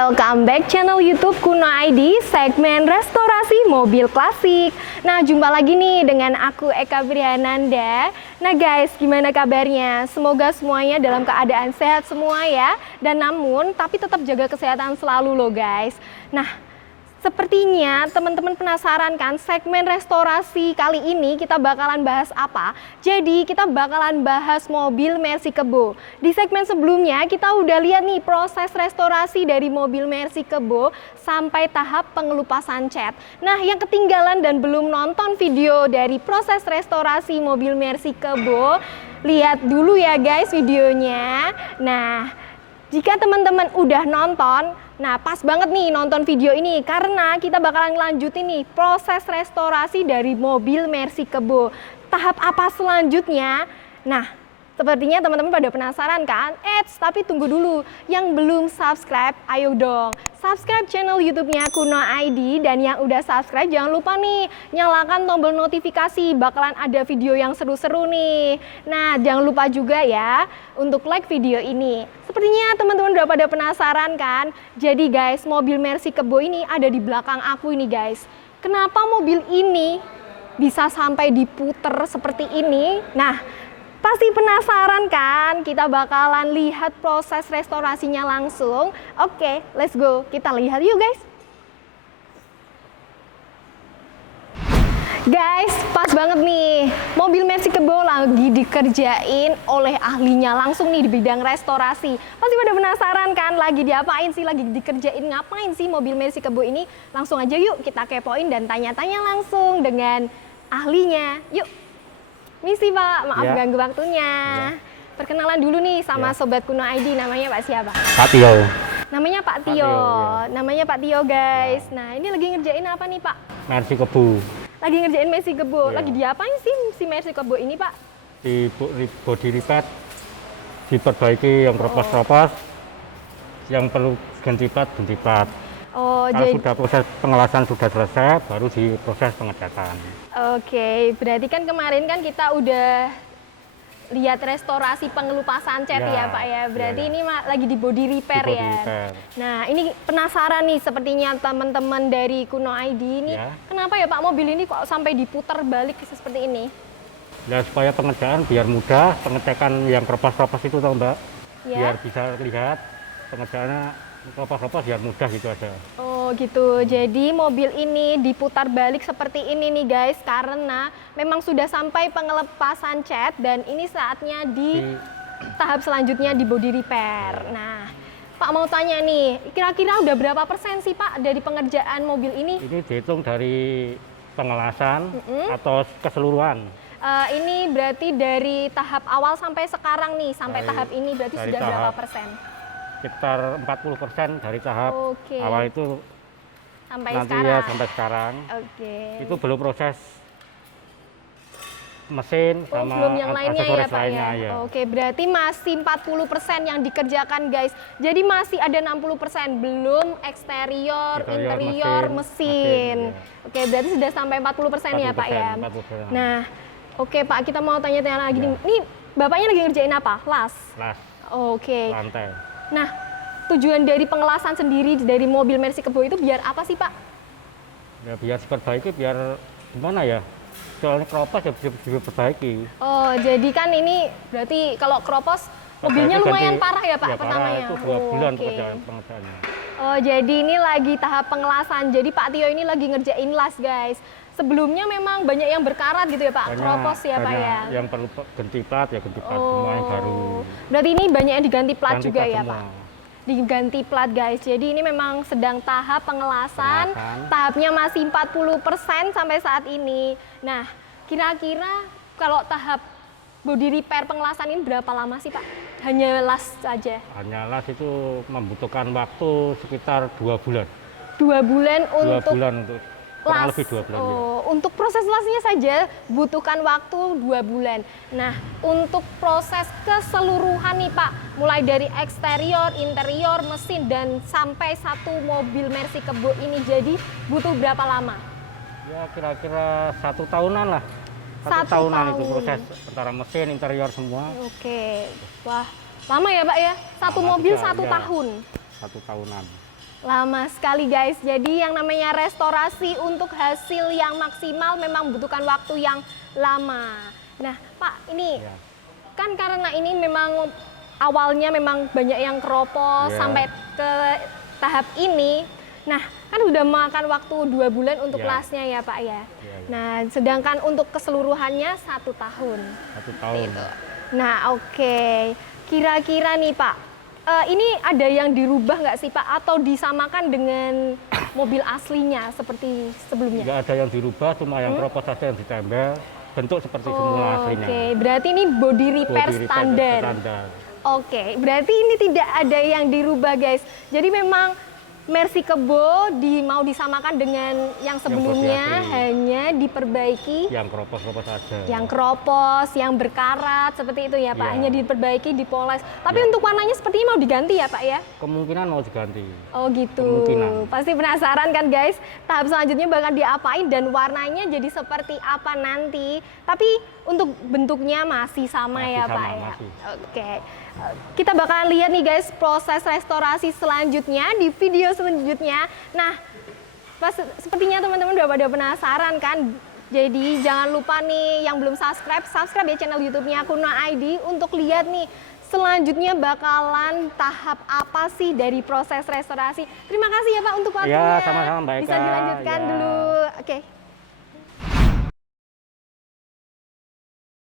welcome back channel YouTube Kuno ID segmen restorasi mobil klasik. Nah, jumpa lagi nih dengan aku Eka Briananda. Nah guys, gimana kabarnya? Semoga semuanya dalam keadaan sehat semua ya. Dan namun, tapi tetap jaga kesehatan selalu loh guys. Nah, sepertinya teman-teman penasaran kan segmen restorasi kali ini kita bakalan bahas apa? Jadi kita bakalan bahas mobil Mercy Kebo. Di segmen sebelumnya kita udah lihat nih proses restorasi dari mobil Mercy Kebo sampai tahap pengelupasan cat. Nah, yang ketinggalan dan belum nonton video dari proses restorasi mobil Mercy Kebo, lihat dulu ya guys videonya. Nah, jika teman-teman udah nonton, nah pas banget nih nonton video ini karena kita bakalan lanjutin nih proses restorasi dari mobil Mercy Kebo. Tahap apa selanjutnya? Nah, sepertinya teman-teman pada penasaran kan? Tapi tunggu dulu. Yang belum subscribe, ayo dong subscribe channel YouTube-nya Kuno ID, dan yang udah subscribe jangan lupa nih nyalakan tombol notifikasi, bakalan ada video yang seru-seru nih. Nah, jangan lupa juga ya untuk like video ini. Sepertinya teman-teman udah pada penasaran kan? Jadi guys, mobil Mercy Kebo ini ada di belakang aku ini guys. Kenapa mobil ini bisa sampai diputer seperti ini? Nah, pasti penasaran kan? Kita bakalan lihat proses restorasinya langsung. Oke, let's go. Kita lihat yuk guys. Guys, pas banget nih. Mobil Mercy Kebo lagi dikerjain oleh ahlinya langsung nih di bidang restorasi. Pasti pada penasaran kan? Lagi diapain sih? Lagi dikerjain ngapain sih mobil Mercy Kebo ini? Langsung aja yuk kita kepoin dan tanya-tanya langsung dengan ahlinya. Yuk. Misi Pak, maaf ganggu waktunya. Perkenalan dulu nih sama Sobat Kuno ID, namanya Pak siapa? Pak Tio. Namanya Pak Tio, namanya Pak Tio guys. Nah, ini lagi ngerjain apa nih Pak? Mercy Kebo. Lagi ngerjain Mercy Kebo. Lagi diapain sih si Mercy Kebo ini Pak? Di body repair, diperbaiki yang keropos-keropos, yang perlu ganti plat. Oh, kalau jadi sudah proses pengelasan sudah selesai, baru diproses pengecatan. Oke, berarti kan kemarin kan kita udah lihat restorasi pengelupasan cat ya Pak ya. Berarti ini lagi di body repair di body ya. repair. Nah, ini penasaran nih sepertinya teman-teman dari Kuno ID ini. Kenapa ya Pak mobil ini kok sampai diputar balik seperti ini? Ya supaya pengerjaan biar mudah, pengecekan yang keropos-keropos itu toh Mbak. Biar bisa lihat pengerjaannya keropos-keropos biar mudah gitu aja. Oh gitu, jadi mobil ini diputar balik seperti ini nih guys, karena memang sudah sampai pengelepasan cat dan ini saatnya di tahap selanjutnya di body repair. Nah, Pak mau tanya nih, kira-kira udah berapa persen sih Pak dari pengerjaan mobil ini? Ini dihitung dari pengelasan atau keseluruhan? Ini berarti dari tahap awal sampai sekarang nih, sampai tahap ini berarti sudah berapa persen? Sekitar 40% dari tahap awal itu sampai nanti sekarang. Ya sampai sekarang. Itu belum proses mesin sama belum yang lainnya ya Pak lainnya, ya. Oke, berarti masih 40% yang dikerjakan guys. Jadi masih ada 60% belum eksterior, interior, mesin. Oke, berarti sudah sampai 40% ya Pak ya. 40%. Nah, oke Pak, kita mau tanya-tanya lagi nih. Nih, Bapaknya lagi ngerjain apa? Las. Oke. Lantai. Nah, tujuan dari pengelasan sendiri dari mobil Mercy Kebo itu biar apa sih Pak? Ya biar diperbaiki, biar gimana ya? Soalnya keropos ya bisa diperbaiki. Oh, jadi kan ini berarti kalau keropos mobilnya lumayan parah ya Pak pertamanya? Itu 2 bulan pengerjaannya. Oh, jadi ini lagi tahap pengelasan. Jadi Pak Tio ini lagi ngerjain las guys. Sebelumnya memang banyak yang berkarat gitu ya Pak, keropos ya Pak ya? Yang perlu ganti plat ya ganti plat semua yang baru. Berarti ini banyak yang diganti plat juga ya semua. Pak? Diganti plat guys, jadi ini memang sedang tahap pengelasan. Tahapnya masih 40% sampai saat ini. Nah, kira-kira kalau tahap body repair pengelasan ini berapa lama sih Pak? Hanya las saja? Hanya las itu membutuhkan waktu sekitar 2 bulan. 2 bulan untuk 2 bulan untuk kurang las. lebih 2 bulan. Untuk proses lasnya saja butuhkan waktu 2 bulan. Nah, untuk proses keseluruhan nih Pak, mulai dari eksterior, interior, mesin, dan sampai satu mobil Mercy Kebo ini jadi butuh berapa lama? Ya kira-kira 1 tahunan lah. 1 tahunan itu proses antara mesin, interior semua. Oke, wah lama ya Pak ya? Satu mobil 1 tahun? 1 tahunan. Lama sekali guys. Jadi yang namanya restorasi untuk hasil yang maksimal memang membutuhkan waktu yang lama. Nah, Pak, ini Ya. kan karena ini memang awalnya memang banyak yang keropos Ya. sampai ke tahap ini. Nah, kan udah makan waktu 2 bulan untuk Ya. lasnya ya Pak ya. Ya, ya. Nah, sedangkan untuk keseluruhannya 1 tahun. 1 tahun. Itu. Nah, oke. Kira-kira nih Pak, ini ada yang dirubah nggak sih Pak? Atau disamakan dengan mobil aslinya seperti sebelumnya? Nggak ada yang dirubah, cuma yang keropos saja yang ditempel. Bentuk seperti semula aslinya. Oke, berarti ini body repair Body repair standar. standar. Oke, berarti ini tidak ada yang dirubah guys. Jadi memang Mercy Kebo mau disamakan dengan yang sebelumnya, body asli. hanya diperbaiki Yang keropos-keropos saja. yang keropos, yang berkarat seperti itu ya Pak. Iya. Hanya diperbaiki, dipoles. Tapi Iya. untuk warnanya sepertinya mau diganti ya Pak ya? Kemungkinan mau diganti. Oh gitu. Kemungkinan. Pasti penasaran kan guys? Tahap selanjutnya bakal diapain dan warnanya jadi seperti apa nanti. Tapi untuk bentuknya masih sama Masih ya sama, Pak ya? masih. Oke. Kita bakalan lihat nih guys proses restorasi selanjutnya di video selanjutnya. Nah, sepertinya teman-teman udah pada penasaran kan? Jadi jangan lupa nih yang belum subscribe ya channel YouTube-nya Kuno ID untuk lihat nih selanjutnya bakalan tahap apa sih dari proses restorasi. Terima kasih ya Pak untuk waktunya. Ya, sama-sama Mbak Bisa Eka. dilanjutkan Ya. dulu. Oke.